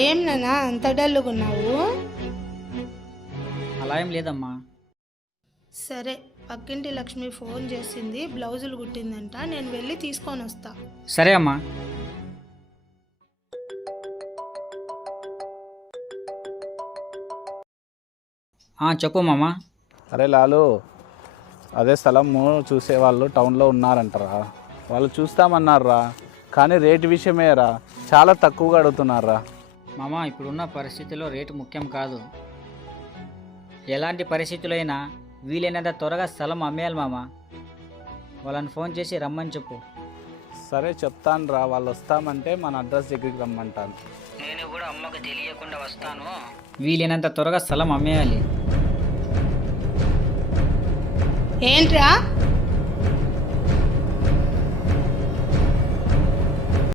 ఏం నాన్నా అంత డల్లుగున్నావు? అలా ఏం లేదమ్మా. సరే, పక్కింటి లక్ష్మి ఫోన్ చేసింది, బ్లౌజులు కుట్టిందంట, నేను వెళ్ళి తీసుకొని వస్తా. సరే అమ్మా. చెప్పు మామ. అరే లాలు, అదే స్థలము చూసేవాళ్ళు టౌన్లో ఉన్నారంటరా. వాళ్ళు చూస్తామన్నారా, కానీ రేటు విషయమేరా చాలా తక్కువగా అడుగుతున్నారా. మామ, ఇప్పుడున్న పరిస్థితుల్లో రేటు ముఖ్యం కాదు. ఎలాంటి పరిస్థితులు అయినా వీలైనంత త్వరగా స్థలం అమ్మేయాలి మామ. వాళ్ళని ఫోన్ చేసి రమ్మని చెప్పు. సరే చెప్తాను రా, వాళ్ళు వస్తామంటే మన అడ్రస్ దగ్గరికి రమ్మంటాను. నేను కూడా అమ్మకు తెలియకుండా వస్తాను. వీలైనంత త్వరగా స్థలం అమ్మేయాలి. ఏంట్రా